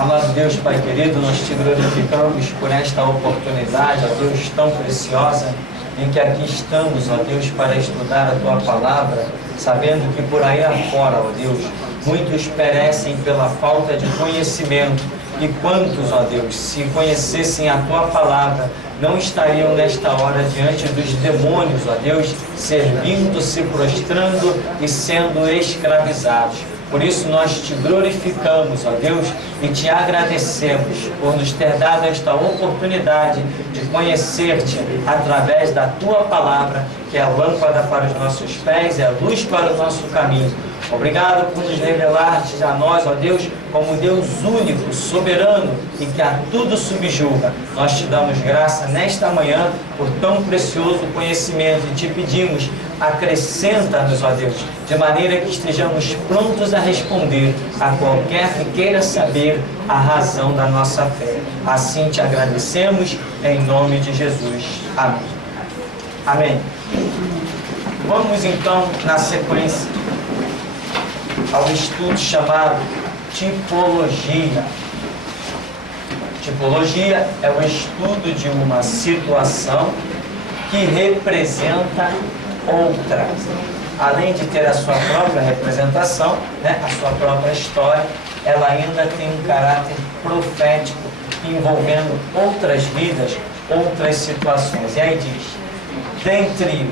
Amado Deus, Pai querido, nós te glorificamos por esta oportunidade, ó Deus, tão preciosa, em que aqui estamos, ó Deus, para estudar a Tua Palavra, sabendo que por aí afora, ó Deus, muitos perecem pela falta de conhecimento. E quantos, ó Deus, se conhecessem a Tua Palavra, não estariam nesta hora diante dos demônios, ó Deus, servindo, se prostrando e sendo escravizados. Por isso nós te glorificamos, ó Deus, e te agradecemos por nos ter dado esta oportunidade de conhecer-te através da Tua Palavra, que é a lâmpada para os nossos pés e a luz para o nosso caminho. Obrigado por nos revelar-te a nós, ó Deus, como Deus único, soberano e que a tudo subjuga. Nós te damos graça nesta manhã por tão precioso conhecimento e te pedimos, acrescenta-nos, ó Deus, de maneira que estejamos prontos a responder a qualquer que queira saber a razão da nossa fé. Assim te agradecemos, em nome de Jesus. Amém. Amém. Vamos então, na sequência, ao estudo chamado tipologia. Tipologia é o estudo de uma situação que representa outra. Além de ter a sua própria representação, a sua própria história, ela ainda tem um caráter profético, envolvendo outras vidas, outras situações. E aí diz, dentre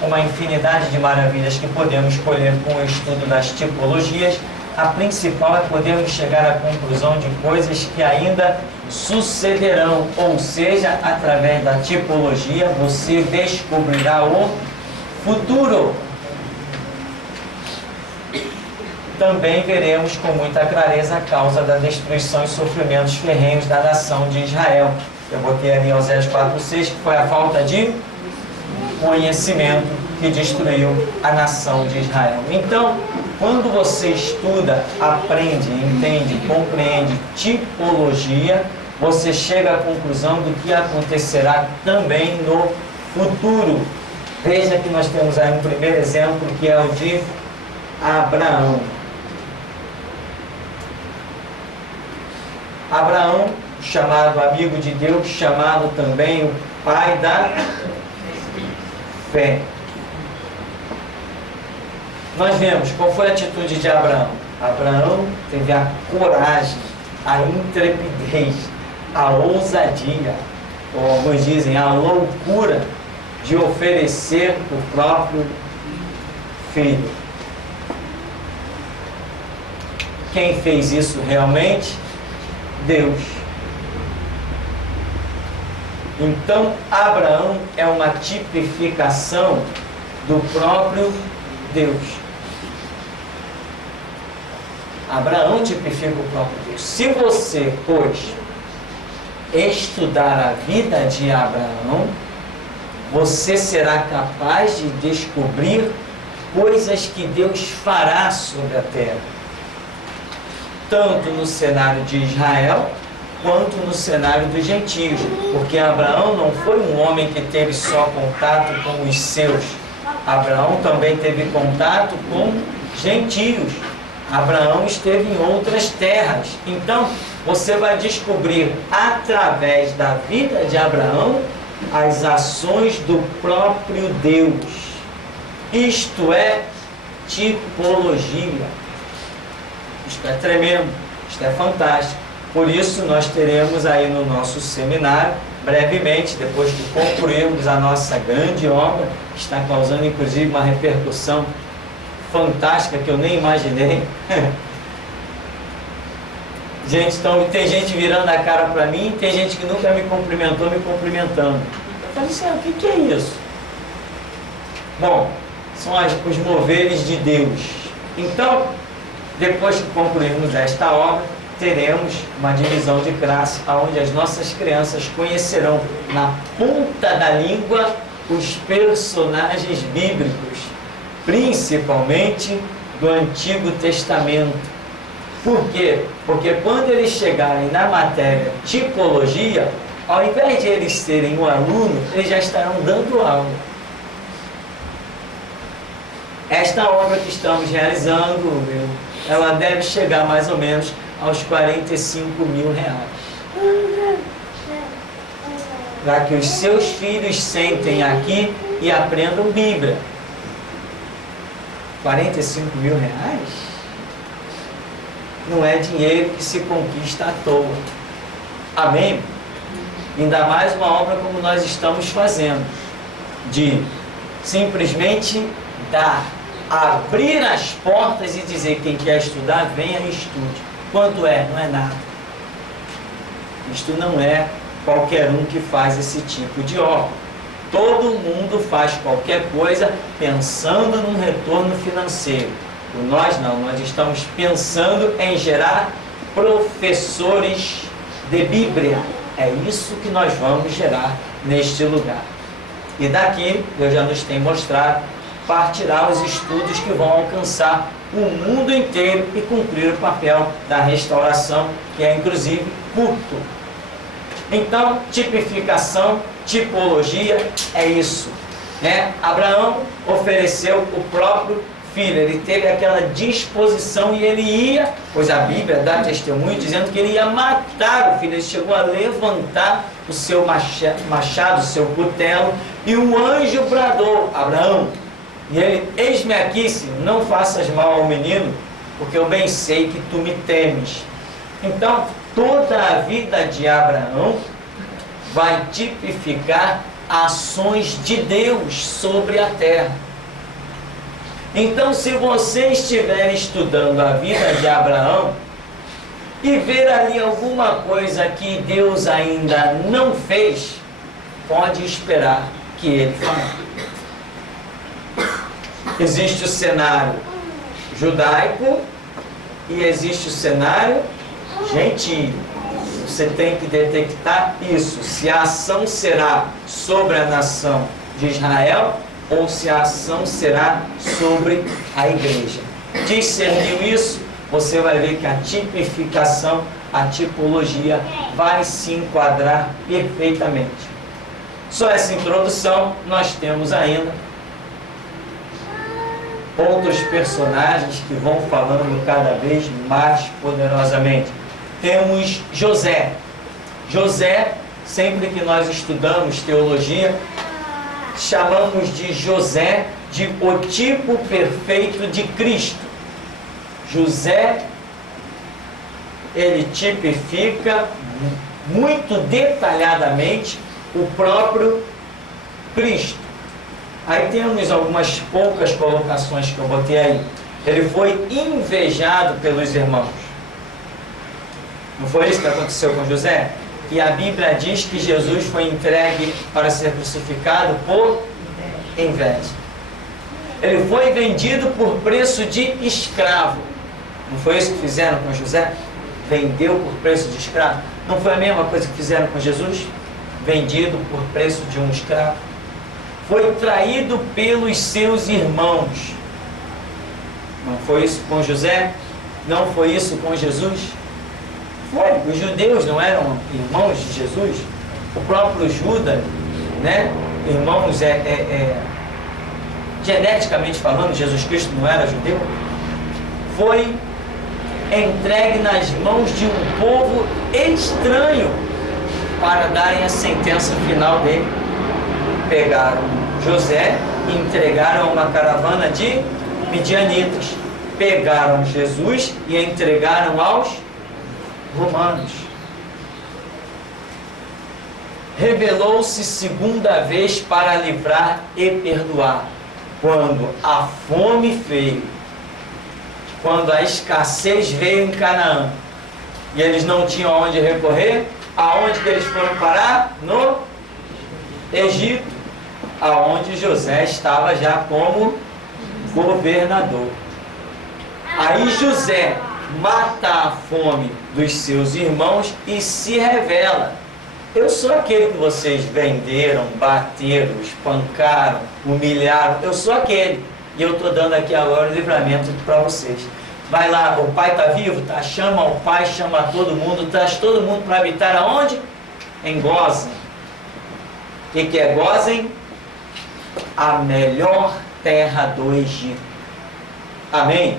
uma infinidade de maravilhas que podemos colher com o estudo das tipologias, a principal é podermos chegar à conclusão de coisas que ainda sucederão, ou seja, através da tipologia você descobrirá o futuro. Também veremos com muita clareza a causa da destruição e sofrimentos ferrenhos da nação de Israel. Eu botei ali Oséias 4:6, que foi a falta de conhecimento que destruiu a nação de Israel. Então, quando você estuda, aprende, entende, compreende tipologia, você chega à conclusão do que acontecerá também no futuro. Veja que nós temos aí um primeiro exemplo, que é o de Abraão. Abraão, chamado amigo de Deus, chamado também o pai da fé. Nós vemos qual foi a atitude de Abraão. Abraão teve a coragem, a intrepidez, a ousadia, ou alguns dizem a loucura, de oferecer o próprio filho. Quem fez isso realmente? Deus. Então, Abraão é uma tipificação do próprio Deus. Abraão tipifica o próprio Deus. Se você, pois, estudar a vida de Abraão, você será capaz de descobrir coisas que Deus fará sobre a terra, tanto no cenário de Israel, quanto no cenário dos gentios, porque Abraão não foi um homem que teve só contato com os seus. Abraão também teve contato com gentios. Abraão esteve em outras terras. Então, você vai descobrir através da vida de Abraão as ações do próprio Deus. Isto é tipologia. Isto é tremendo, isto é fantástico. Por isso nós teremos aí no nosso seminário, brevemente, depois que concluirmos a nossa grande obra, que está causando inclusive uma repercussão fantástica que eu nem imaginei. Gente, então tem gente virando a cara para mim, tem gente que nunca me cumprimentou, me cumprimentando. Eu falei assim, o que é isso? Bom, são os moveres de Deus. Então, depois que concluirmos esta obra, teremos uma divisão de classe, onde as nossas crianças conhecerão na ponta da língua os personagens bíblicos, principalmente do Antigo Testamento. Por quê? Porque quando eles chegarem na matéria tipologia, ao invés de eles serem um aluno, eles já estarão dando aula. Esta obra que estamos realizando, ela deve chegar mais ou menos aos 45 mil reais. Para que os seus filhos sentem aqui e aprendam Bíblia. 45 mil reais? Não é dinheiro que se conquista à toa. Amém? Ainda mais uma obra como nós estamos fazendo, de simplesmente dar, abrir as portas e dizer: quem quer estudar, venha e estude. Quanto é? Não é nada. Isto não é qualquer um que faz esse tipo de obra. Todo mundo faz qualquer coisa pensando num retorno financeiro. Nós não, nós estamos pensando em gerar professores de Bíblia. É isso que nós vamos gerar neste lugar. E daqui, Deus já nos tem mostrado, partirá os estudos que vão alcançar o mundo inteiro e cumprir o papel da restauração, que é inclusive curto. Então, tipificação, tipologia, é isso. Abraão ofereceu o próprio filho, ele teve aquela disposição e ele ia, pois a Bíblia dá testemunho dizendo que ele ia matar o filho. Ele chegou a levantar o seu machado, o seu cutelo, e o anjo bradou: Abraão. E ele: eis-me aqui, Senhor, não faças mal ao menino, porque eu bem sei que tu me temes. Então, toda a vida de Abraão vai tipificar ações de Deus sobre a terra. Então, se você estiver estudando a vida de Abraão e ver ali alguma coisa que Deus ainda não fez, pode esperar que ele fará. Existe o cenário judaico e existe o cenário gentio. Você tem que detectar isso, se a ação será sobre a nação de Israel ou se a ação será sobre a igreja. Discerniu isso, você vai ver que a tipificação, a tipologia vai se enquadrar perfeitamente. Só essa introdução, nós temos ainda outros personagens que vão falando cada vez mais poderosamente. Temos José. José, sempre que nós estudamos teologia, chamamos de José de o tipo perfeito de Cristo. José, ele tipifica muito detalhadamente o próprio Cristo. Aí temos algumas poucas colocações que eu botei aí. Ele foi invejado pelos irmãos. Não foi isso que aconteceu com José? E a Bíblia diz que Jesus foi entregue para ser crucificado por inveja. Ele foi vendido por preço de escravo. Não foi isso que fizeram com José? Vendeu por preço de escravo. Não foi a mesma coisa que fizeram com Jesus? Vendido por preço de um escravo. Foi traído pelos seus irmãos. Não foi isso com José? Não foi isso com Jesus? Foi. Os judeus não eram irmãos de Jesus? O próprio Judas, irmãos, geneticamente falando, Jesus Cristo não era judeu? Foi entregue nas mãos de um povo estranho para darem a sentença final dele. Pegaram José e entregaram a uma caravana de midianitas. Pegaram Jesus e entregaram aos romanos. Revelou-se segunda vez para livrar e perdoar. Quando a fome veio, quando a escassez veio em Canaã, e eles não tinham aonde recorrer, aonde que eles foram parar? No Egito, aonde José estava já como governador. Aí José mata a fome dos seus irmãos e se revela: eu sou aquele que vocês venderam, bateram, espancaram, humilharam. Eu sou aquele. E eu estou dando aqui agora o livramento para vocês. Vai lá, o pai está vivo? Tá? Chama o pai, chama todo mundo, traz todo mundo para habitar aonde? Em Gósen. O que é Gósen? A melhor terra do Egito. Amém?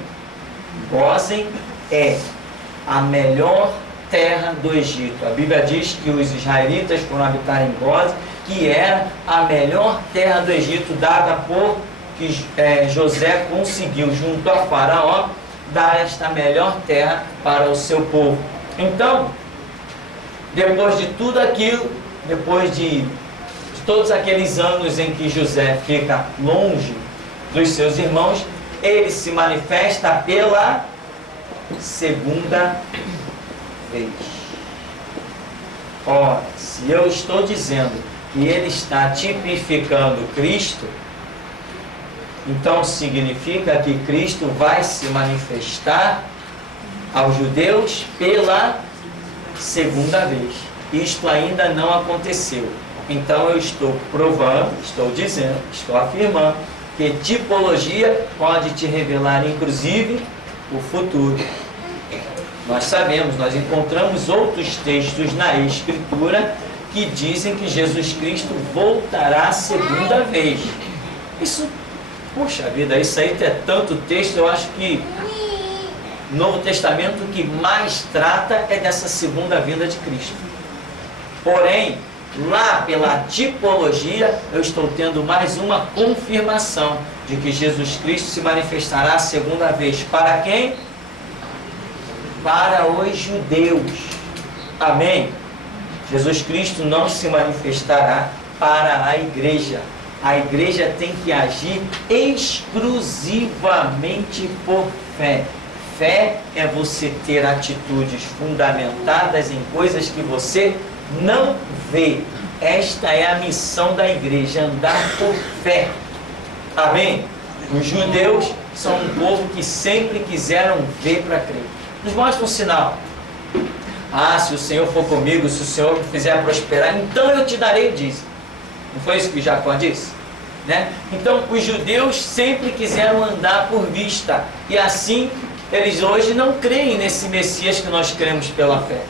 Gósen é a melhor terra do Egito. A Bíblia diz que os israelitas foram habitar em Gósen, que era a melhor terra do Egito, dada por que José conseguiu, junto a Faraó, dar esta melhor terra para o seu povo. Então, depois de tudo aquilo, depois de todos aqueles anos em que José fica longe dos seus irmãos, ele se manifesta pela segunda vez. Ora, se eu estou dizendo que ele está tipificando Cristo, então significa que Cristo vai se manifestar aos judeus pela segunda vez. Isto ainda não aconteceu. Então eu estou provando, estou dizendo, estou afirmando que tipologia pode te revelar inclusive o futuro. Nós sabemos, nós encontramos outros textos na Escritura que dizem que Jesus Cristo voltará a segunda vez. Isso, puxa vida, isso aí é tanto texto, eu acho que o Novo Testamento o que mais trata é dessa segunda vinda de Cristo. Porém, lá pela tipologia, eu estou tendo mais uma confirmação de que Jesus Cristo se manifestará a segunda vez. Para quem? Para os judeus. Amém? Jesus Cristo não se manifestará para a igreja. A igreja tem que agir exclusivamente por fé. Fé é você ter atitudes fundamentadas em coisas que você não vê. Esta é a missão da igreja, andar por fé. Amém? Os judeus são um povo que sempre quiseram ver para crer. Nos mostra um sinal. Ah, se o Senhor for comigo, se o Senhor me fizer prosperar, então eu te darei o dízimo. Não foi isso que Jacó disse? Né? Então, os judeus sempre quiseram andar por vista. E assim, eles hoje não creem nesse Messias que nós cremos pela fé.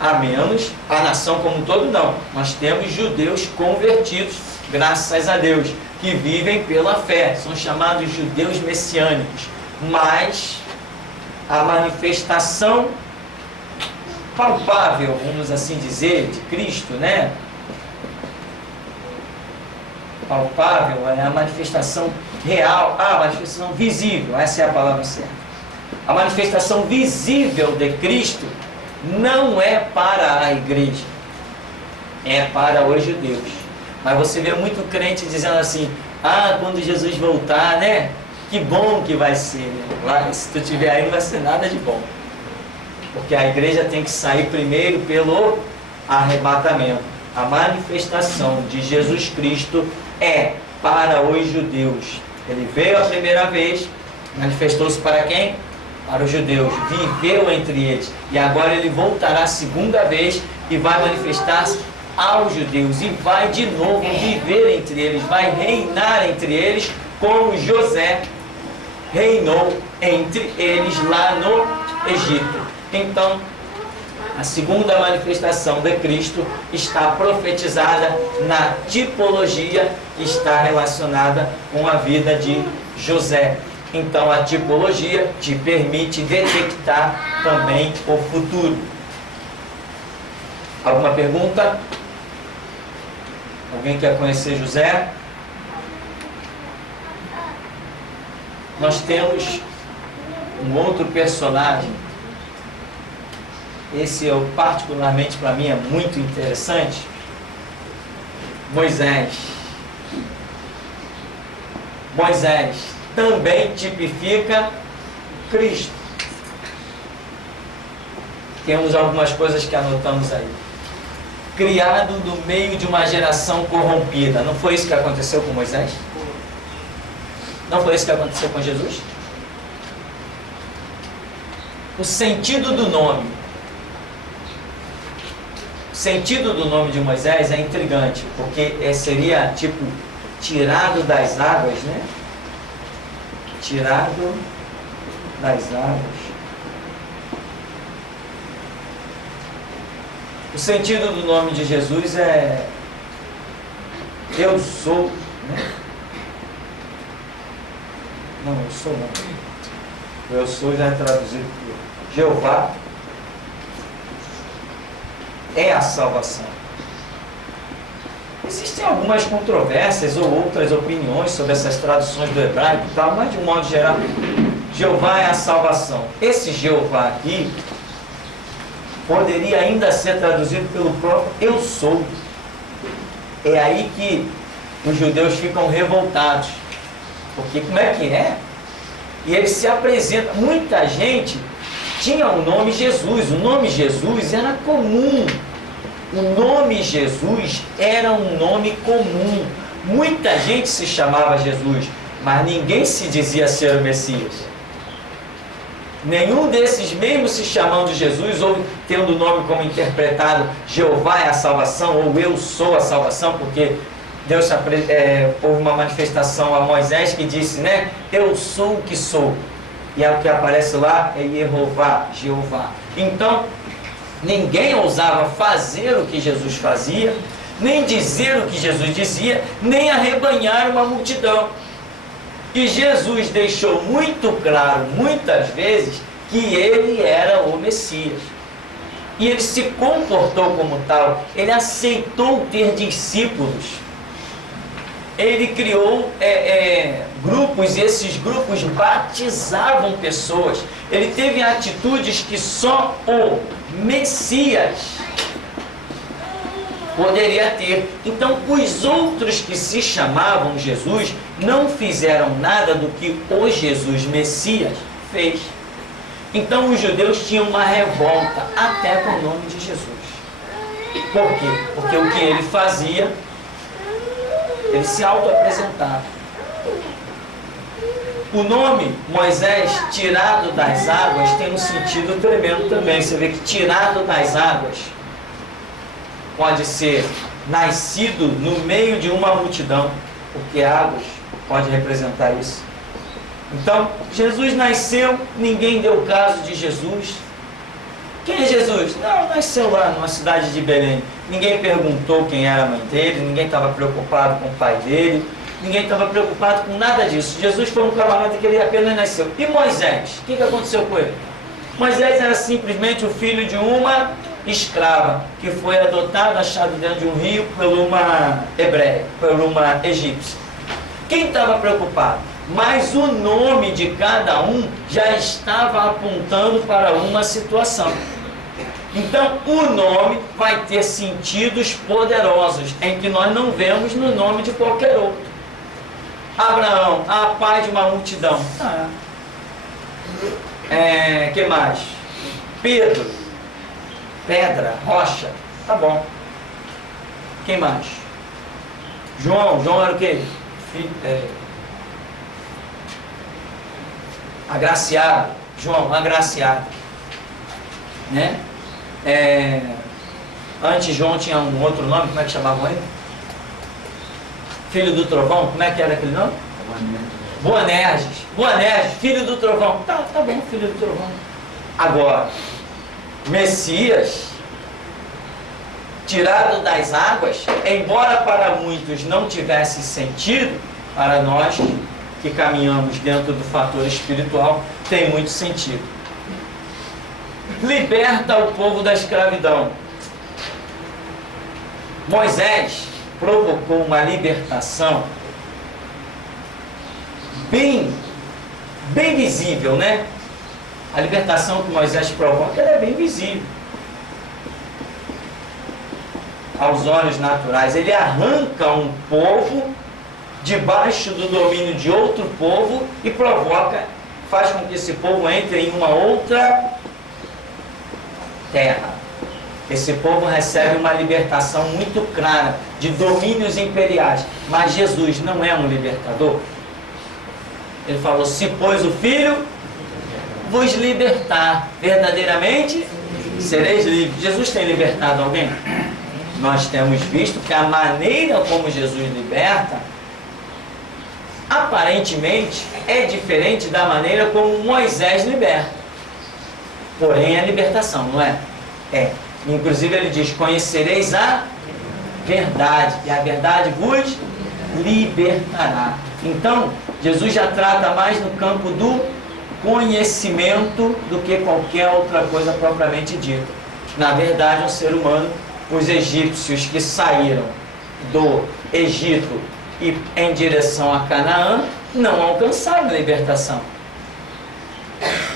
A menos, a nação como um todo não. Nós temos judeus convertidos, graças a Deus, que vivem pela fé. São chamados judeus messiânicos. Mas a manifestação palpável, vamos assim dizer, de Cristo, né? Palpável é a manifestação real, a manifestação visível, essa é a palavra certa. A manifestação visível de Cristo não é para a igreja, é para os judeus. Mas você vê muito crente dizendo assim: ah, quando Jesus voltar, né? Que bom que vai ser, né? Lá, se tu estiver aí não vai ser nada de bom. Porque a igreja tem que sair primeiro pelo arrebatamento. A manifestação de Jesus Cristo é para os judeus. Ele veio a primeira vez, manifestou-se para quem? Para os judeus. Viveu entre eles. E agora ele voltará a segunda vez e vai manifestar-se aos judeus. E vai de novo viver entre eles, vai reinar entre eles, como José reinou entre eles lá no Egito. Então, a segunda manifestação de Cristo está profetizada na tipologia que está relacionada com a vida de José. Então, a tipologia te permite detectar também o futuro. Alguma pergunta? Alguém quer conhecer José? Nós temos um outro personagem. Esse, eu particularmente, para mim, é muito interessante. Moisés. Moisés também tipifica Cristo. Temos algumas coisas que anotamos aí. Criado no meio de uma geração corrompida. Não foi isso que aconteceu com Moisés? Não foi isso que aconteceu com Jesus? O sentido do nome. O sentido do nome de Moisés é intrigante, porque seria tipo tirado das águas, né? Tirado das águas. O sentido do nome de Jesus é eu sou, né? Não, eu sou não. Eu sou já é traduzido por Jeová é a salvação. Existem algumas controvérsias ou outras opiniões sobre essas traduções do hebraico e tal, mas de um modo geral, Jeová é a salvação. Esse Jeová aqui poderia ainda ser traduzido pelo próprio eu sou. É aí que os judeus ficam revoltados. Porque como é que é? E ele se apresenta. Muita gente tinha o nome Jesus. O nome Jesus era comum. O nome Jesus era um nome comum. Muita gente se chamava Jesus, mas ninguém se dizia ser o Messias. Nenhum desses, mesmo se chamando Jesus, ou tendo o nome como interpretado, Jeová é a salvação, ou eu sou a salvação, porque Deus houve uma manifestação a Moisés que disse, né? Eu sou o que sou. E o que aparece lá é Jeová. Então, ninguém ousava fazer o que Jesus fazia, nem dizer o que Jesus dizia, nem arrebanhar uma multidão. E Jesus deixou muito claro, muitas vezes, que ele era o Messias. E ele se comportou como tal, ele aceitou ter discípulos. Ele criou grupos, e esses grupos batizavam pessoas. Ele teve atitudes que só o Messias poderia ter. Então, os outros que se chamavam Jesus não fizeram nada do que o Jesus Messias fez. Então, os judeus tinham uma revolta até com o nome de Jesus. Por quê? Porque o que ele fazia, ele se auto-apresentava. O nome Moisés, tirado das águas, tem um sentido tremendo também. Você vê que tirado das águas pode ser nascido no meio de uma multidão, porque águas pode representar isso. Então, Jesus nasceu, ninguém deu caso de Jesus. Quem é Jesus? Não, nasceu lá numa cidade de Belém. Ninguém perguntou quem era a mãe dele, ninguém estava preocupado com o pai dele, ninguém estava preocupado com nada disso. Jesus foi um camarada que ele apenas nasceu. E Moisés? O que aconteceu com ele? Moisés era simplesmente o filho de uma escrava, que foi adotada, achado dentro de um rio por uma hebreia, por uma egípcia. Quem estava preocupado? Mas o nome de cada um já estava apontando para uma situação. Então, o nome vai ter sentidos poderosos, em que nós não vemos no nome de qualquer outro. Abraão, pai de uma multidão. Que mais? Pedro, pedra, rocha. Tá bom. Quem mais? João era o quê? Agraciado. João, agraciado. Né? Antes João tinha um outro nome, como é que chamavam ele? Filho do trovão, como é que era aquele nome? Boanerges, filho do trovão. Tá bom, filho do trovão. Agora, Messias, tirado das águas, embora para muitos não tivesse sentido, para nós que caminhamos dentro do fator espiritual, tem muito sentido. Liberta o povo da escravidão. Moisés provocou uma libertação bem visível, né? A libertação que Moisés provoca, ela é bem visível aos olhos naturais. Ele arranca um povo debaixo do domínio de outro povo e faz com que esse povo entre em uma outra terra. Esse povo recebe uma libertação muito clara de domínios imperiais. Mas Jesus não é um libertador. Ele falou, se pois o Filho vos libertar, verdadeiramente sereis livres. Jesus tem libertado alguém? Nós temos visto que a maneira como Jesus liberta, aparentemente, é diferente da maneira como Moisés liberta. Porém, é libertação, não é? Inclusive ele diz, conhecereis a verdade, e a verdade vos libertará. Então, Jesus já trata mais no campo do conhecimento do que qualquer outra coisa propriamente dita. Na verdade, um ser humano, os egípcios que saíram do Egito e em direção a Canaã, não alcançaram a libertação.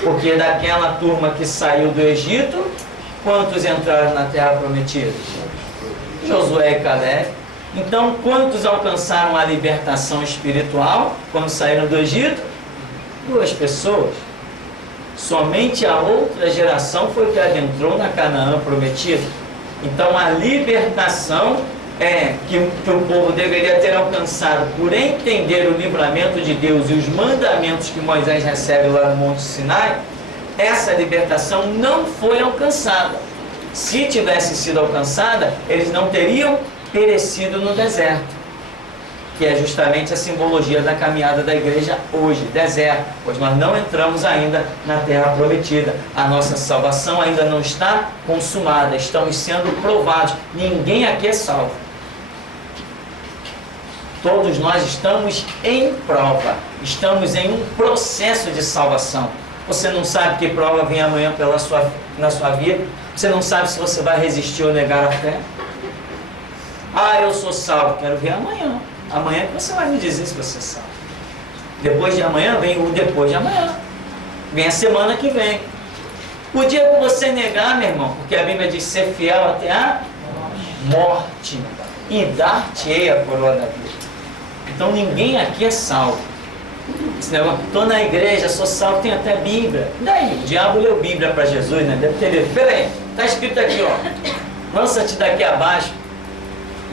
Porque daquela turma que saiu do Egito, quantos entraram na terra prometida? Josué e Caleb. Então, quantos alcançaram a libertação espiritual quando saíram do Egito? 2 pessoas. Somente a outra geração foi que adentrou na Canaã prometida. Então, a libertação que o povo deveria ter alcançado por entender o livramento de Deus e os mandamentos que Moisés recebe lá no Monte Sinai. Essa libertação não foi alcançada. Se tivesse sido alcançada, eles não teriam perecido no deserto, que é justamente a simbologia da caminhada da igreja hoje, deserto, pois nós não entramos ainda na terra prometida. A nossa salvação ainda não está consumada, estamos sendo provados. Ninguém aqui é salvo. Todos nós estamos em prova, estamos em um processo de salvação. Você não sabe que prova vem amanhã na sua vida, você não sabe se você vai resistir ou negar a fé. Ah, eu sou salvo, quero ver amanhã. Amanhã que você vai me dizer se você é salvo. Depois de amanhã vem o depois de amanhã. Vem a semana que vem. O dia que você negar, meu irmão, porque a Bíblia diz ser fiel até a morte, e dar-te-ei a coroa da vida. Então ninguém aqui é salvo. Esse negócio, estou na igreja, sou salvo, tem até Bíblia. Daí, o diabo leu Bíblia para Jesus, né? Deve ter lido. Peraí, está escrito aqui, ó. Lança-te daqui abaixo.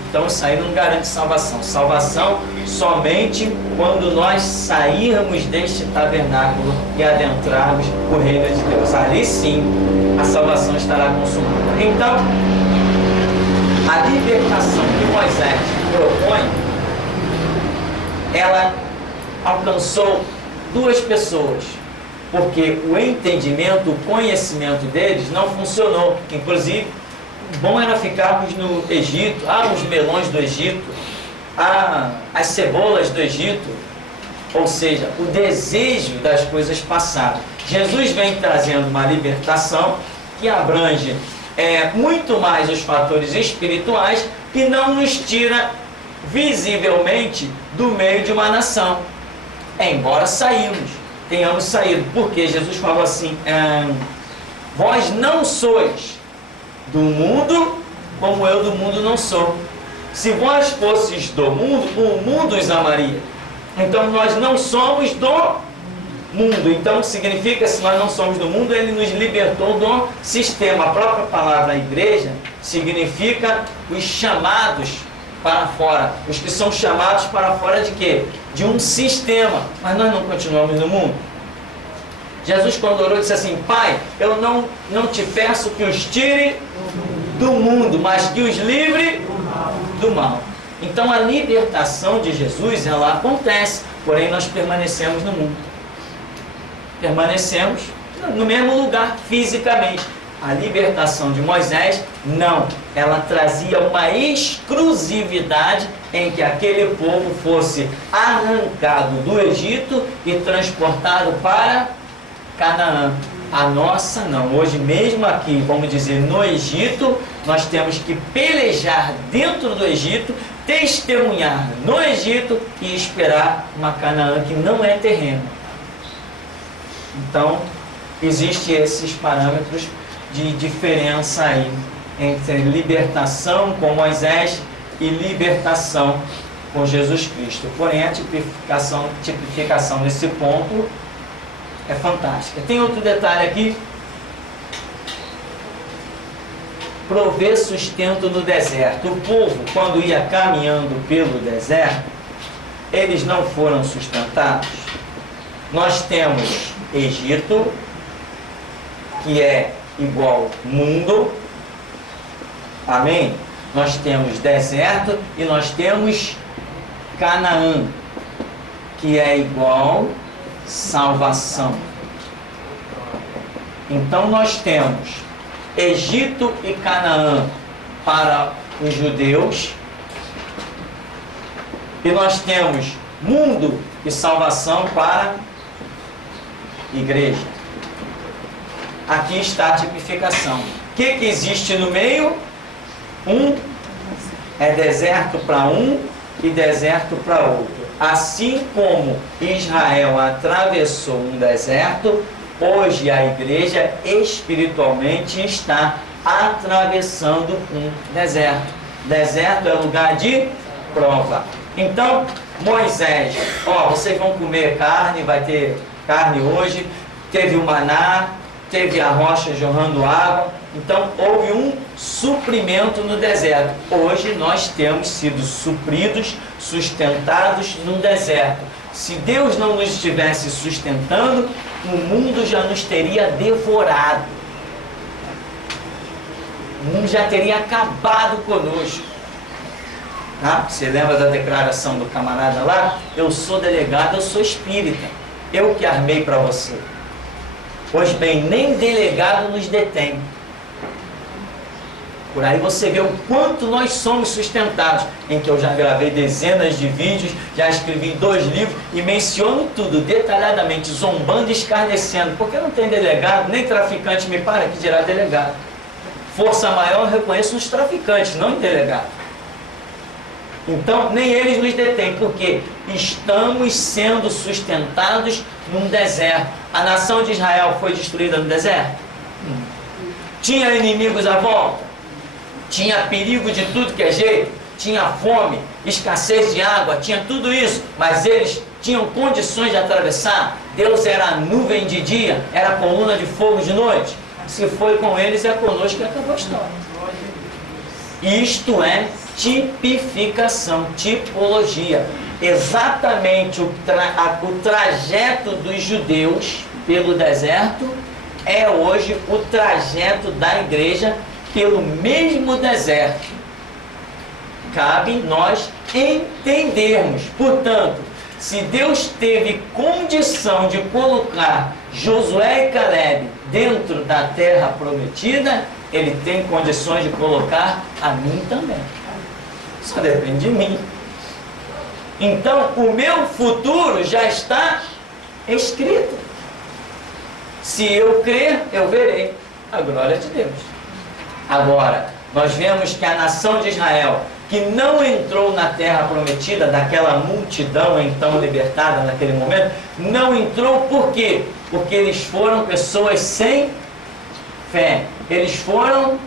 Então isso aí não garante salvação. Salvação somente quando nós sairmos deste tabernáculo e adentrarmos o reino de Deus. Ali sim a salvação estará consumada. Então, a libertação que Moisés propõe, ela alcançou 2 pessoas, porque o entendimento, o conhecimento deles não funcionou. Inclusive, bom era ficarmos no Egito, os melões do Egito, as cebolas do Egito, ou seja, o desejo das coisas passadas. Jesus vem trazendo uma libertação que abrange muito mais os fatores espirituais, que não nos tira visivelmente do meio de uma nação, embora tenhamos saído, porque Jesus falou assim, vós não sois do mundo, como eu do mundo não sou. Se vós fosses do mundo, o mundo os amaria. Então nós não somos do mundo. Então significa, se nós não somos do mundo, ele nos libertou do sistema. A própria palavra igreja significa os chamados para fora. Os que são chamados para fora de quê? De um sistema. Mas nós não continuamos no mundo. Jesus, quando orou, disse assim: Pai, eu não te peço que os tire do mundo, mas que os livre do mal. Então a libertação de Jesus, ela acontece, porém nós permanecemos no mundo. Permanecemos no mesmo lugar fisicamente. A libertação de Moisés, não. Ela trazia uma exclusividade em que aquele povo fosse arrancado do Egito e transportado para Canaã. A nossa não. Hoje mesmo aqui, vamos dizer, no Egito, nós temos que pelejar dentro do Egito, testemunhar no Egito e esperar uma Canaã que não é terreno. Então, existem esses parâmetros de diferença aí entre libertação com Moisés e libertação com Jesus Cristo. Porém, a tipificação nesse ponto é fantástica. Tem outro detalhe aqui: prover sustento no deserto. O povo, quando ia caminhando pelo deserto, eles não foram sustentados. Nós temos Egito, que é igual mundo, amém? Nós temos deserto e nós temos Canaã, que é igual salvação. Então nós temos Egito e Canaã para os judeus, e nós temos mundo e salvação para igreja. Aqui está a tipificação. O que existe no meio? É deserto para um e deserto para outro. Assim como Israel atravessou um deserto, hoje a igreja espiritualmente está atravessando um deserto. Deserto é lugar de prova. Então, Moisés, vocês vão comer carne, vai ter carne hoje, teve o maná, teve a rocha jorrando água, então houve um suprimento no deserto. Hoje nós temos sido supridos, sustentados no deserto. Se Deus não nos estivesse sustentando, o mundo já nos teria devorado. O mundo já teria acabado conosco. Você lembra da declaração do camarada lá? Eu sou delegado, eu sou espírita. Eu que armei para você. Pois bem, nem delegado nos detém. Por aí você vê o quanto nós somos sustentados, em que eu já gravei dezenas de vídeos, já escrevi 2 livros e menciono tudo detalhadamente, zombando e escarnecendo, porque não tem delegado, nem traficante me para que dirá delegado. Força maior eu reconheço nos traficantes, não em delegado. Então, nem eles nos detêm, porque estamos sendo sustentados num deserto. A nação de Israel foi destruída no deserto? Tinha inimigos à volta? Tinha perigo de tudo que é jeito? Tinha fome, escassez de água, tinha tudo isso, mas eles tinham condições de atravessar. Deus era a nuvem de dia, era a coluna de fogo de noite. Se foi com eles, é conosco que acabou a história. Isto é tipificação, tipologia. Exatamente o trajeto dos judeus pelo deserto é hoje o trajeto da igreja pelo mesmo deserto. Cabe nós entendermos. Portanto, se Deus teve condição de colocar Josué e Caleb dentro da terra prometida, Ele tem condições de colocar a mim também. Só depende de mim. Então, o meu futuro já está escrito. Se eu crer, eu verei a glória de Deus. Agora, nós vemos que a nação de Israel, que não entrou na terra prometida, daquela multidão então libertada naquele momento, não entrou por quê? Porque eles foram pessoas sem fé. Eles foram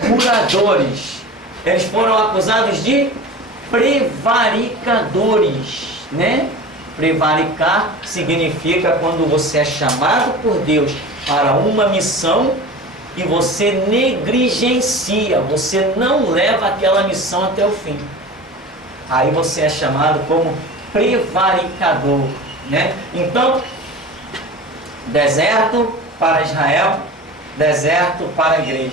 muradores. Eles foram acusados de prevaricadores, né? Prevaricar significa quando você é chamado por Deus para uma missão e você negligencia, você não leva aquela missão até o fim. Aí você é chamado como prevaricador, né? Então, deserto para Israel, deserto para a igreja.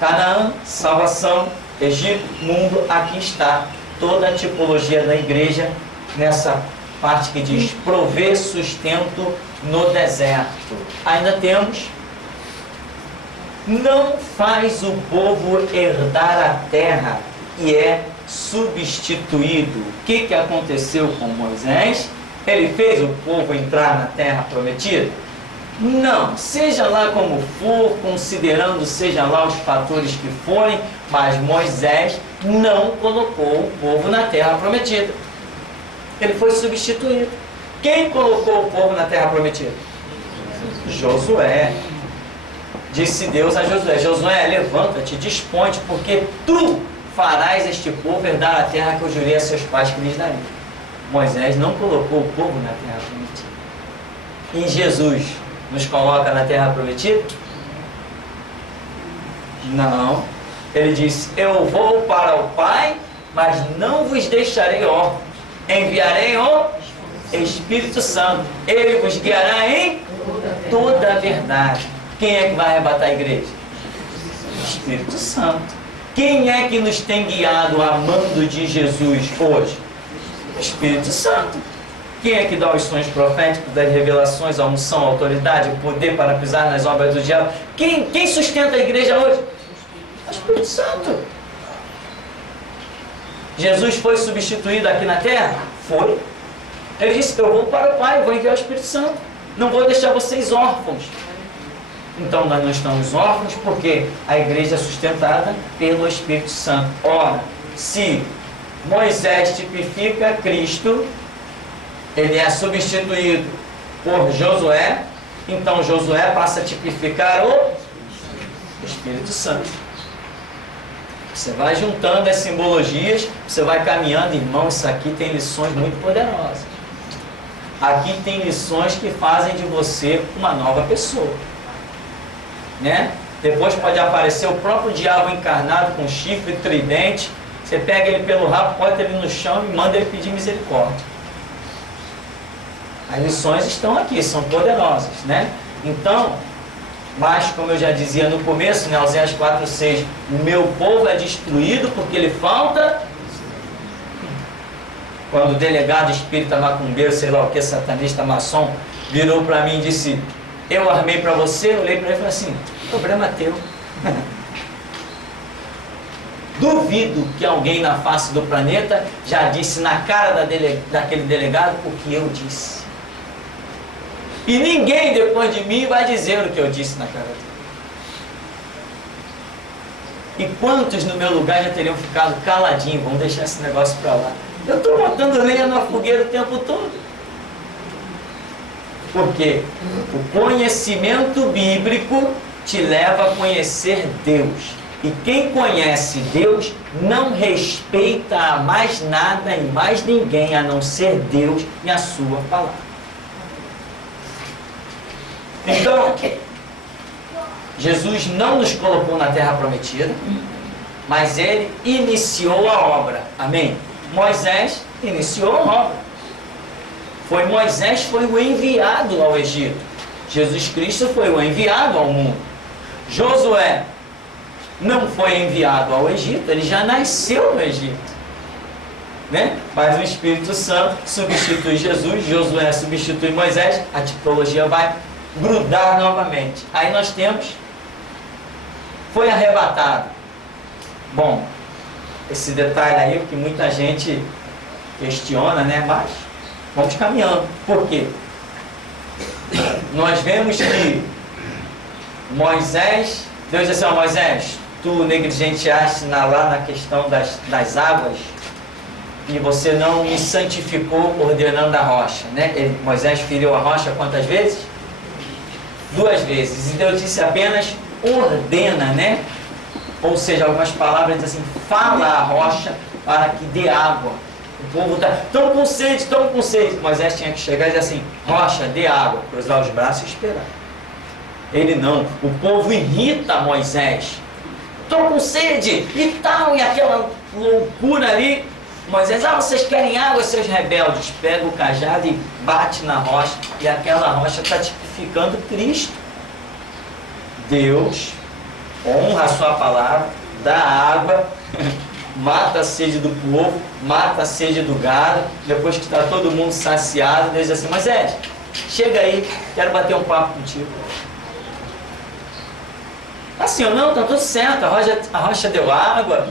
Canaã, salvação, Egito, mundo, aqui está toda a tipologia da igreja nessa parte que diz prover sustento no deserto. Ainda temos: não faz o povo herdar a terra e é substituído. O que aconteceu com Moisés? Ele fez o povo entrar na terra prometida? Não, seja lá como for, considerando seja lá os fatores que forem, mas Moisés não colocou o povo na terra prometida. Ele foi substituído. Quem colocou o povo na terra prometida? Josué. Disse Deus a Josué: Josué, levanta-te, dispõe-te, porque tu farás este povo herdar a terra que eu jurei a seus pais que lhes daria. Moisés não colocou o povo na terra prometida. E Jesus nos coloca na terra prometida? Não. Ele disse: eu vou para o Pai, mas não vos deixarei órfãos. Enviarei o Espírito Santo. Ele vos guiará em toda a verdade. Quem é que vai arrebatar a igreja? O Espírito Santo. Quem é que nos tem guiado amando de Jesus hoje? O Espírito Santo. Quem é que dá os sonhos proféticos, das revelações, a unção, a autoridade, o poder para pisar nas obras do diabo? Quem sustenta a igreja hoje? O Espírito Santo. Jesus foi substituído aqui na terra? Foi. Ele disse, eu vou para o Pai, vou enviar o Espírito Santo. Não vou deixar vocês órfãos. Então nós não estamos órfãos porque a igreja é sustentada pelo Espírito Santo. Ora, se Moisés tipifica Cristo, ele é substituído por Josué, então Josué passa a tipificar o Espírito Santo. Você vai juntando as simbologias, você vai caminhando, irmão, isso aqui tem lições muito poderosas. Aqui tem lições que fazem de você uma nova pessoa, né? Depois pode aparecer o próprio diabo encarnado com chifre, tridente. Você pega ele pelo rabo, bota ele no chão e manda ele pedir misericórdia. As lições estão aqui, são poderosas, né? Então, mas como eu já dizia no começo, né, Oséias 4:6, o meu povo é destruído porque ele falta. Quando o delegado espírita macumbeiro, sei lá o que, satanista, maçom, virou para mim e disse, eu armei para você, eu olhei para ele e falei assim, problema teu. Duvido que alguém na face do planeta já disse na cara daquele delegado o que eu disse. E ninguém depois de mim vai dizer o que eu disse na cara dele. E quantos no meu lugar já teriam ficado caladinhos? Vamos deixar esse negócio para lá. Eu estou botando lenha na fogueira o tempo todo. Porque o conhecimento bíblico te leva a conhecer Deus. E quem conhece Deus não respeita a mais nada e mais ninguém a não ser Deus e a sua palavra. Então, Jesus não nos colocou na terra prometida, mas ele iniciou a obra. Amém? Moisés iniciou a obra. Moisés foi o enviado ao Egito. Jesus Cristo foi o enviado ao mundo. Josué não foi enviado ao Egito, ele já nasceu no Egito, né? Mas o Espírito Santo substitui Jesus, Josué substitui Moisés, a tipologia vai grudar novamente. Aí nós temos, foi arrebatado. Bom, esse detalhe aí, que muita gente questiona, né? Mas vamos caminhando. Por quê? Nós vemos que Moisés, Deus disse assim, Moisés, tu negligenciaste lá na questão das águas e você não me santificou ordenando a rocha, né? Moisés feriu a rocha quantas vezes? 2 vezes. E Deus disse apenas ordena, né? Ou seja, algumas palavras dizem assim, fala a rocha para que dê água. O povo está tão com sede, tão com sede. Moisés tinha que chegar e dizer assim, rocha, dê água, cruzar os braços e esperar. Ele não. O povo irrita Moisés. Estou com sede e tal, e aquela loucura ali. Moisés, vocês querem água, seus rebeldes? Pega o cajado e bate na rocha. E aquela rocha está tipificando Cristo. Deus honra a sua palavra, dá água, mata a sede do povo, mata a sede do gado. Depois que está todo mundo saciado, Deus diz assim, Moisés, chega aí, quero bater um papo contigo. Assim ou não, está tudo certo, a rocha deu água,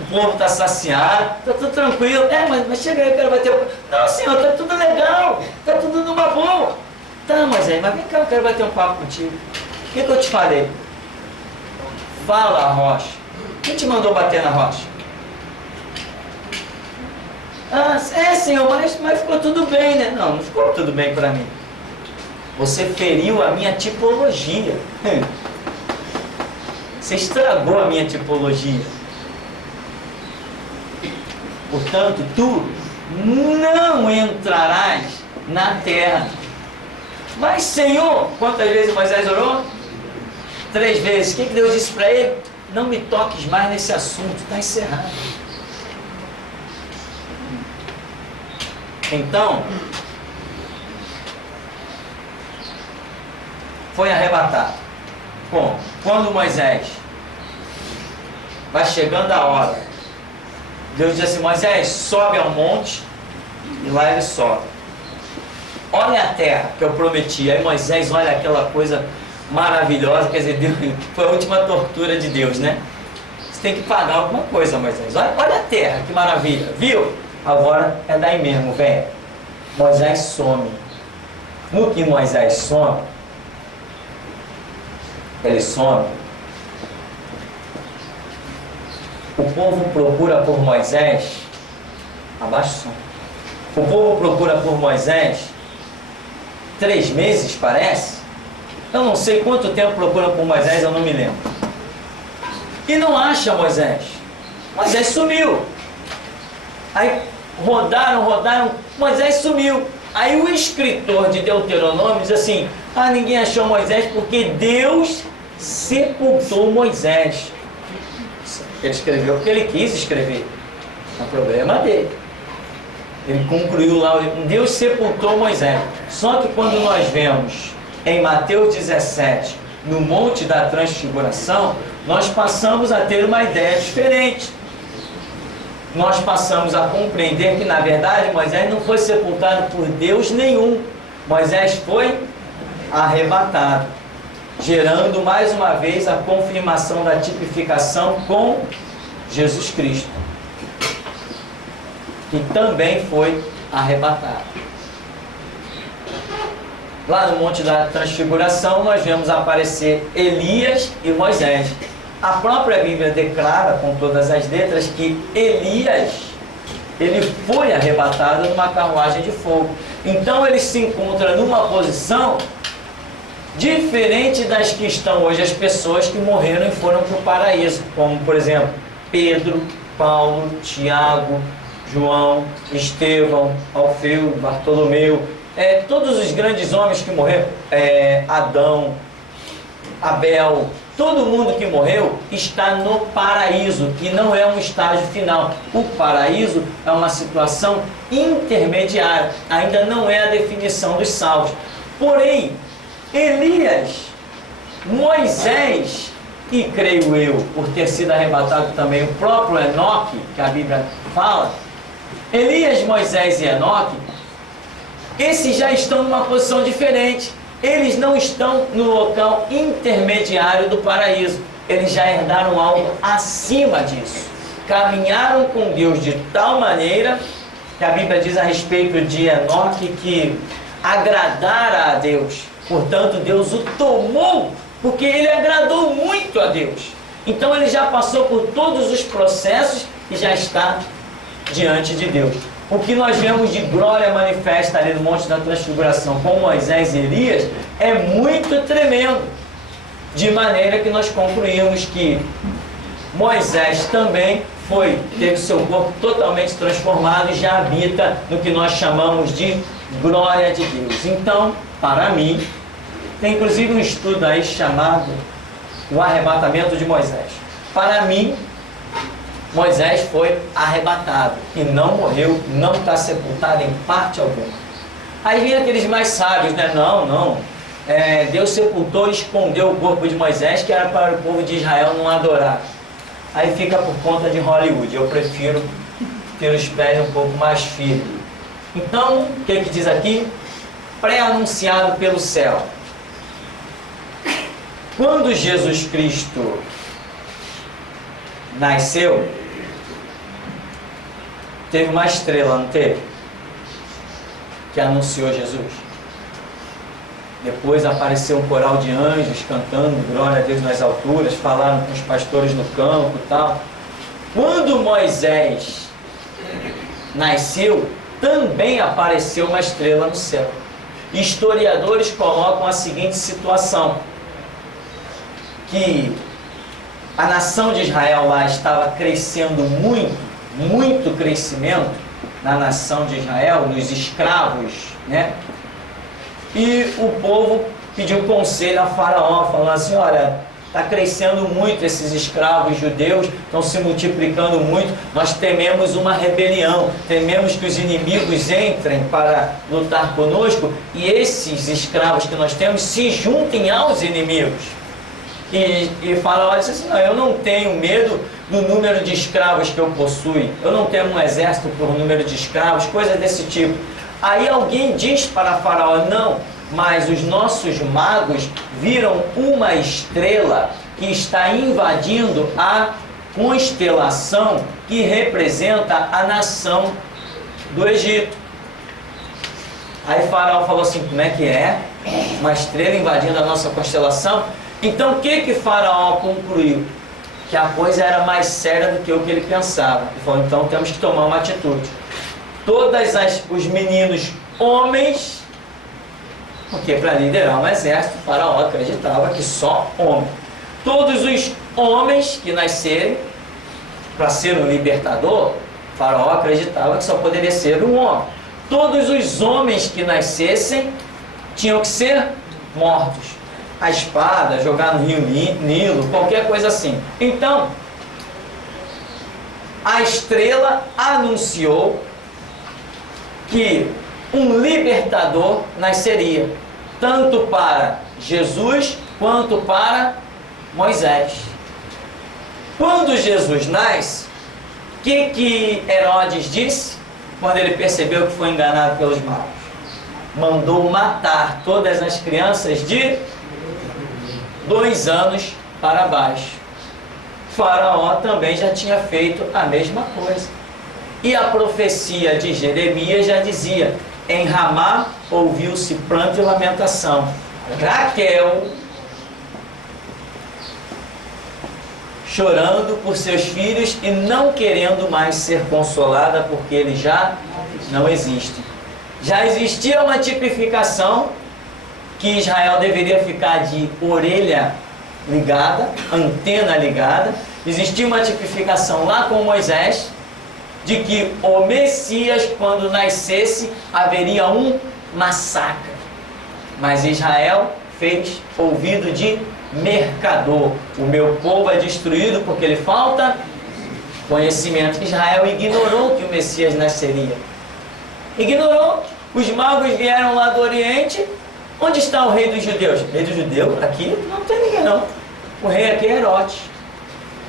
o povo está saciado, está tudo tranquilo. Mas chega aí, eu quero bater um papo. Não, senhor, está tudo legal, está tudo numa boa. Tá, Moisés, mas vem cá, eu quero bater um papo contigo. O que eu te falei? Fala a rocha. Quem te mandou bater na rocha? Senhor, mas ficou tudo bem, né? Não ficou tudo bem para mim. Você feriu a minha tipologia. Você estragou a minha tipologia. Portanto, tu não entrarás na terra. Mas, Senhor, quantas vezes Moisés orou? 3 vezes. O que Deus disse para ele? Não me toques mais nesse assunto, está encerrado. Então, foi arrebatado. Bom, quando Moisés vai chegando a hora, Deus diz assim, Moisés, sobe ao monte, e lá ele sobe. Olha a terra que eu prometi. Aí Moisés olha aquela coisa maravilhosa, quer dizer, Deus, foi a última tortura de Deus, né? Você tem que pagar alguma coisa, Moisés. Olha a terra, que maravilha, viu? Agora é daí mesmo, velho. Moisés some. No que Moisés some, ele some. O povo procura por Moisés, abaixa o som. O povo procura por Moisés 3 meses, parece. Eu não sei quanto tempo procura por Moisés, eu não me lembro. E não acha Moisés. Moisés sumiu. Aí rodaram, Moisés sumiu. Aí o escritor de Deuteronômio diz assim: ah, ninguém achou Moisés porque Deus sepultou Moisés. Ele escreveu porque ele quis escrever. O problema dele. Ele concluiu lá, Deus sepultou Moisés. Só que quando nós vemos em Mateus 17, no Monte da Transfiguração, nós passamos a ter uma ideia diferente. Nós passamos a compreender que, na verdade, Moisés não foi sepultado por Deus nenhum. Moisés foi arrebatado, gerando mais uma vez a confirmação da tipificação com Jesus Cristo, que também foi arrebatado. Lá no Monte da Transfiguração nós vemos aparecer Elias e Moisés. A própria Bíblia declara com todas as letras que Elias, ele foi arrebatado numa carruagem de fogo. Então ele se encontra numa posição diferente das que estão hoje as pessoas que morreram e foram para o paraíso, como por exemplo Pedro, Paulo, Tiago, João, Estevão, Alfeu, Bartolomeu, todos os grandes homens que morreram, Adão, Abel, todo mundo que morreu está no paraíso, que não é um estágio final. O paraíso é uma situação intermediária, ainda não é a definição dos salvos. Porém, Elias, Moisés e, creio eu, por ter sido arrebatado também o próprio Enoque, que a Bíblia fala, Elias, Moisés e Enoque, esses já estão numa posição diferente. Eles não estão no local intermediário do paraíso. Eles já herdaram algo acima disso. Caminharam com Deus de tal maneira que a Bíblia diz a respeito de Enoque que agradara a Deus. Portanto, Deus o tomou porque ele agradou muito a Deus. Então ele já passou por todos os processos e já está diante de Deus. O que nós vemos de glória manifesta ali no Monte da Transfiguração com Moisés e Elias é muito tremendo. De maneira que nós concluímos que Moisés também teve seu corpo totalmente transformado e já habita no que nós chamamos de glória de Deus. Então, para mim, tem inclusive um estudo aí chamado O Arrebatamento de Moisés. Para mim, Moisés foi arrebatado e não morreu, não está sepultado em parte alguma. Aí vem aqueles mais sábios, né? Não. Deus sepultou e escondeu o corpo de Moisés, que era para o povo de Israel não adorar. Aí fica por conta de Hollywood. Eu prefiro ter os pés um pouco mais firmes. Então, o que diz aqui? Pré-anunciado pelo céu. Quando Jesus Cristo nasceu, teve uma estrela, não teve? Que anunciou Jesus. Depois apareceu um coral de anjos cantando glória a Deus nas alturas, falaram com os pastores no campo e tal. Quando Moisés nasceu, também apareceu uma estrela no céu. Historiadores colocam a seguinte situação: que a nação de Israel lá estava crescendo muito crescimento na nação de Israel, nos escravos, né? E o povo pediu conselho a Faraó, falando assim: olha, está crescendo muito esses escravos judeus, estão se multiplicando muito, nós tememos uma rebelião, tememos que os inimigos entrem para lutar conosco e esses escravos que nós temos se juntem aos inimigos. E Faraó disse assim: não, eu não tenho medo do número de escravos que eu possuo, eu não tenho um exército por número de escravos, coisa desse tipo. Aí alguém diz para Faraó: não, mas os nossos magos viram uma estrela que está invadindo a constelação que representa a nação do Egito. Aí Faraó falou assim, como é que é? Uma estrela invadindo a nossa constelação? Então o que Faraó concluiu? Que a coisa era mais séria do que o que ele pensava. Ele falou, então temos que tomar uma atitude. Os meninos homens, porque para liderar um exército, Faraó acreditava que só homem. Todos os homens que nascerem, para ser um libertador, Faraó acreditava que só poderia ser um homem. Todos os homens que nascessem tinham que ser mortos. A espada, jogar no rio Nilo, qualquer coisa assim. Então, a estrela anunciou que um libertador nasceria, tanto para Jesus quanto para Moisés. Quando Jesus nasce, o que Herodes disse? Quando ele percebeu que foi enganado pelos magos, mandou matar todas as crianças de 2 anos para baixo. Faraó também já tinha feito a mesma coisa. E a profecia de Jeremias já dizia, em Ramá ouviu-se pranto e lamentação. Raquel chorando por seus filhos e não querendo mais ser consolada porque eles já não existem. Já existia uma tipificação que Israel deveria ficar de orelha ligada, antena ligada. Existia uma tipificação lá com Moisés de que o Messias, quando nascesse, haveria um massacre. Mas Israel fez ouvido de mercador. O meu povo é destruído porque lhe falta conhecimento. Israel ignorou que o Messias nasceria. Ignorou. Os magos vieram lá do Oriente. Onde está o rei dos judeus? Rei dos judeus? Aqui não tem ninguém não. O rei aqui é Herodes.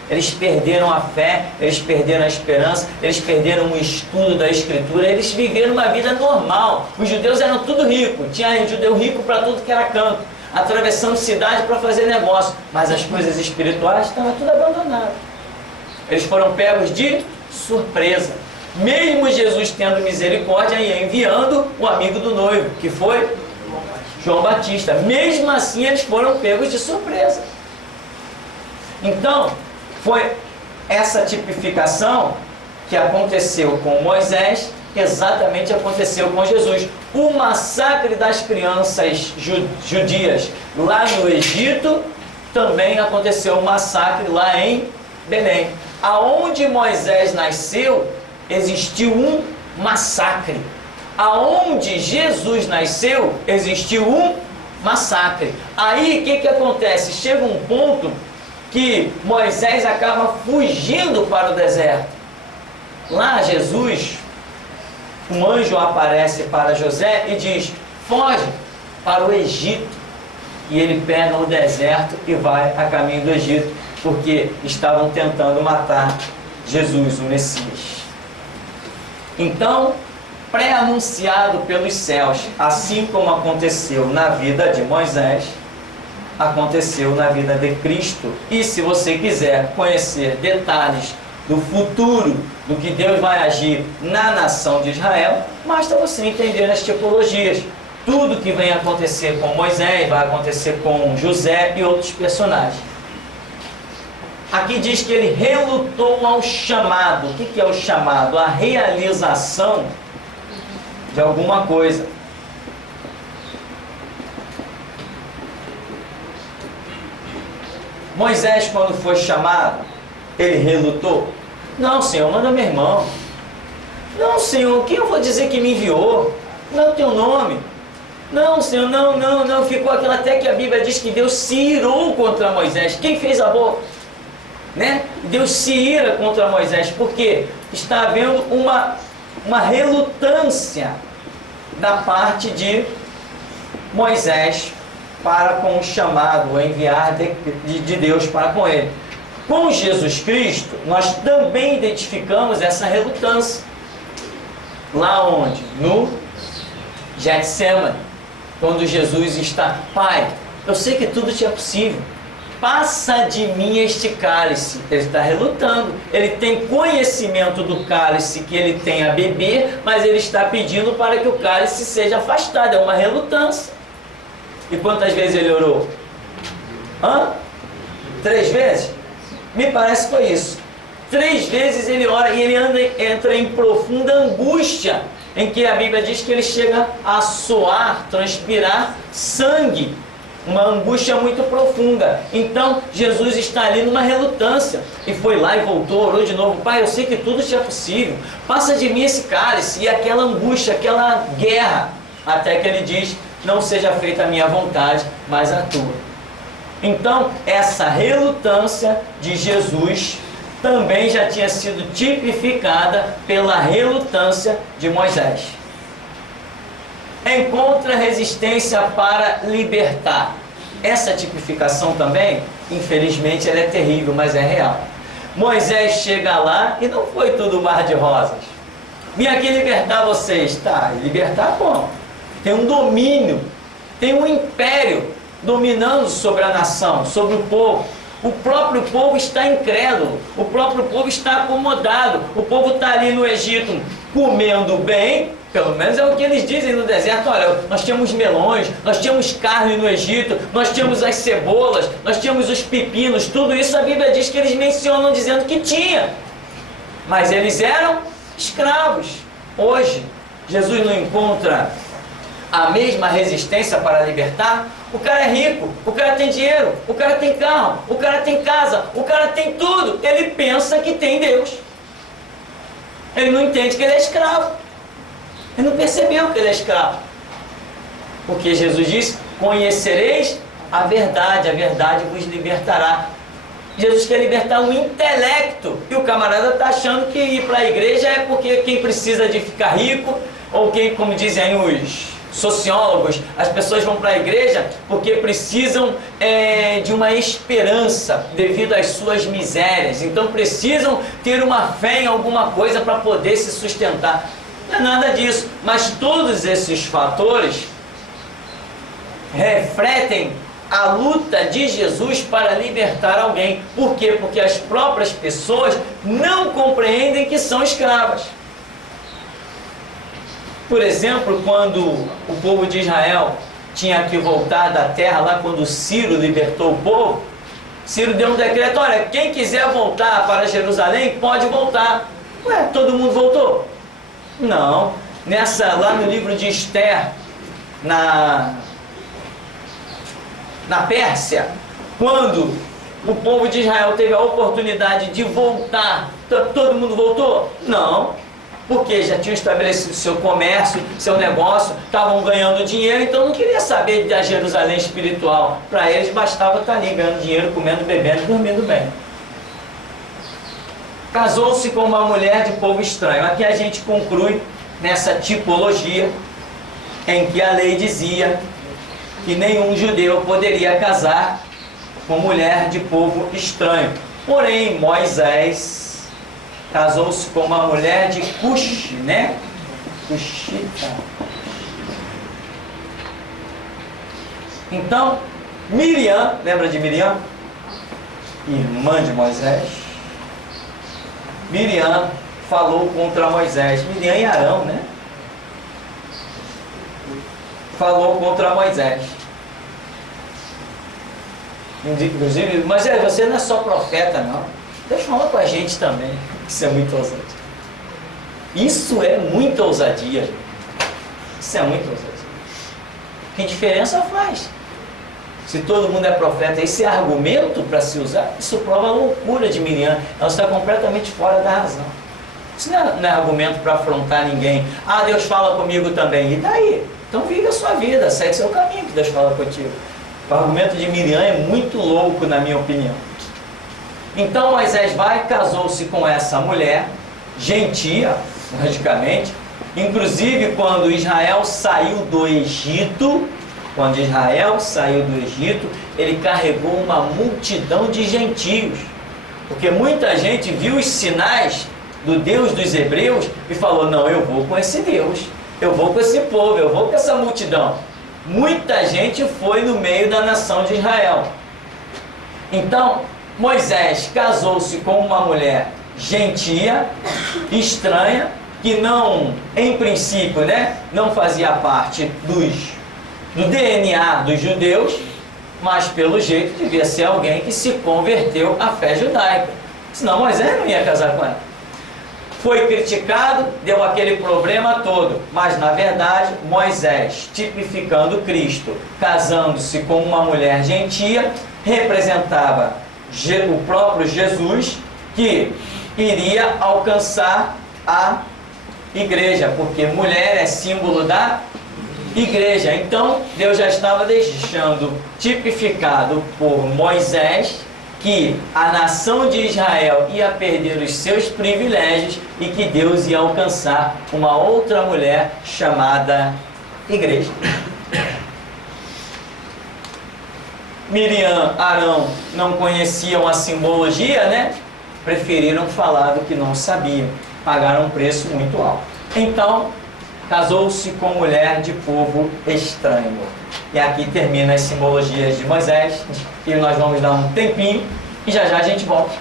Eles perderam a fé, eles perderam a esperança, eles perderam o estudo da Escritura, eles viveram uma vida normal. Os judeus eram tudo rico, tinha judeu rico para tudo que era canto, atravessando cidade para fazer negócio, mas as coisas espirituais estavam tudo abandonadas. Eles foram pegos de surpresa. Mesmo Jesus tendo misericórdia e enviando o amigo do noivo, que foi João Batista. Mesmo assim eles foram pegos de surpresa. Então, foi essa tipificação que aconteceu com Moisés, exatamente aconteceu com Jesus. O massacre das crianças judias lá no Egito, também aconteceu um massacre lá em Belém. Aonde Moisés nasceu, existiu um massacre. Aonde Jesus nasceu, existiu um massacre. Aí, o que acontece? Chega um ponto que Moisés acaba fugindo para o deserto. Lá, Jesus, um anjo aparece para José e diz, foge para o Egito. E ele pega o deserto e vai a caminho do Egito, porque estavam tentando matar Jesus, o Messias. Então, pré-anunciado pelos céus, assim como aconteceu na vida de Moisés, aconteceu na vida de Cristo. E se você quiser conhecer detalhes do futuro, do que Deus vai agir na nação de Israel, basta você entender as tipologias. Tudo que vem acontecer com Moisés, vai acontecer com José e outros personagens. Aqui diz que ele relutou ao chamado. O que é o chamado? A realização de alguma coisa. Moisés, quando foi chamado, ele relutou. Não, Senhor, manda meu irmão. Não, Senhor, quem eu vou dizer que me enviou? Não é o teu nome. Não, Senhor, não. Ficou aquilo até que a Bíblia diz que Deus se irou contra Moisés. Quem fez a boca? Né? Deus se ira contra Moisés, porque está havendo uma relutância da parte de Moisés para com o chamado, o enviar de Deus para com ele. Com Jesus Cristo, nós também identificamos essa relutância. Lá onde? No Getsemane, quando Jesus está, Pai, eu sei que tudo te é possível, passa de mim este cálice. Ele está relutando. Ele tem conhecimento do cálice que ele tem a beber, mas ele está pedindo para que o cálice seja afastado. É uma relutância. E quantas vezes ele orou? 3 vezes? Me parece que foi isso. 3 vezes ele ora e ele entra em profunda angústia, em que a Bíblia diz que ele chega a suar, transpirar sangue. Uma angústia muito profunda. Então Jesus está ali numa relutância. E foi lá e voltou, orou de novo. Pai, eu sei que tudo te é possível. Passa de mim esse cálice. E aquela angústia, aquela guerra. Até que ele diz, não seja feita a minha vontade, mas a tua. Então essa relutância de Jesus também já tinha sido tipificada pela relutância de Moisés. Encontra resistência para libertar. Essa tipificação também, infelizmente, ela é terrível, mas é real. Moisés chega lá e não foi tudo mar de rosas. Vim aqui libertar vocês. Tá, libertar como? Tem um domínio, tem um império dominando sobre a nação, sobre o povo. O próprio povo está incrédulo, o próprio povo está acomodado. O povo está ali no Egito comendo bem. Pelo menos é o que eles dizem no deserto. Olha, nós tínhamos melões, nós tínhamos carne no Egito, nós tínhamos as cebolas, nós tínhamos os pepinos, tudo isso a Bíblia diz que eles mencionam dizendo que tinha. Mas eles eram escravos. Hoje, Jesus não encontra a mesma resistência para libertar. O cara é rico, o cara tem dinheiro, o cara tem carro, o cara tem casa, o cara tem tudo. Ele pensa que tem Deus. Ele não entende que ele é escravo. Ele não percebeu que ele é escravo. Porque Jesus disse, conhecereis a verdade vos libertará. Jesus quer libertar o intelecto. E o camarada está achando que ir para a igreja é porque quem precisa de ficar rico, ou quem, como dizem aí os sociólogos, as pessoas vão para a igreja porque precisam de uma esperança devido às suas misérias. Então precisam ter uma fé em alguma coisa para poder se sustentar. Não é nada disso, mas todos esses fatores refletem a luta de Jesus para libertar alguém. Por quê? Porque as próprias pessoas não compreendem que são escravas. Por exemplo, quando o povo de Israel tinha que voltar da terra, lá quando Ciro libertou o povo, Ciro deu um decreto, olha, quem quiser voltar para Jerusalém, pode voltar. Ué, todo mundo voltou? Não, lá no livro de Esther, na Pérsia, quando o povo de Israel teve a oportunidade de voltar, todo mundo voltou? Não, porque já tinham estabelecido seu comércio, seu negócio, estavam ganhando dinheiro, então não queria saber da Jerusalém espiritual. Para eles bastava estar ali ganhando dinheiro, comendo, bebendo e dormindo bem. Casou-se com uma mulher de povo estranho. Aqui a gente conclui nessa tipologia em que a lei dizia que nenhum judeu poderia casar com mulher de povo estranho. Porém, Moisés casou-se com uma mulher de Cush, né? Cushita. Então, Miriam, lembra de Miriam? Irmã de Moisés. Miriam falou contra Moisés. Miriam e Arão, né? Falou contra Moisés. Inclusive, mas você não é só profeta, não. Deixa eu falar com a gente também. Isso é muito ousadia. Isso é muita ousadia, gente. Isso é muita ousadia. Que diferença faz? Se todo mundo é profeta, esse argumento para se usar, isso prova a loucura de Miriam. Ela está completamente fora da razão. Isso não é argumento para afrontar ninguém. Ah, Deus fala comigo também. E daí? Então vive a sua vida, segue seu caminho que Deus fala contigo. O argumento de Miriam é muito louco, na minha opinião. Então Moisés casou-se com essa mulher, gentia, logicamente. Inclusive, quando Israel saiu do Egito, ele carregou uma multidão de gentios. Porque muita gente viu os sinais do Deus dos hebreus e falou, não, eu vou com esse Deus, eu vou com esse povo, eu vou com essa multidão. Muita gente foi no meio da nação de Israel. Então, Moisés casou-se com uma mulher gentia, estranha, que não, em princípio, né, não fazia parte do DNA dos judeus, mas pelo jeito devia ser alguém que se converteu à fé judaica. Senão Moisés não ia casar com ela. Foi criticado, deu aquele problema todo, mas na verdade Moisés, tipificando Cristo, casando-se com uma mulher gentia, representava o próprio Jesus, que iria alcançar a igreja, porque mulher é símbolo da igreja. Então Deus já estava deixando tipificado por Moisés que a nação de Israel ia perder os seus privilégios e que Deus ia alcançar uma outra mulher chamada igreja. Miriam, Arão não conheciam a simbologia, né? Preferiram falar do que não sabiam, pagaram um preço muito alto. Então, casou-se com mulher de povo estranho. E aqui termina as simbologias de Moisés, e nós vamos dar um tempinho, e já já a gente volta.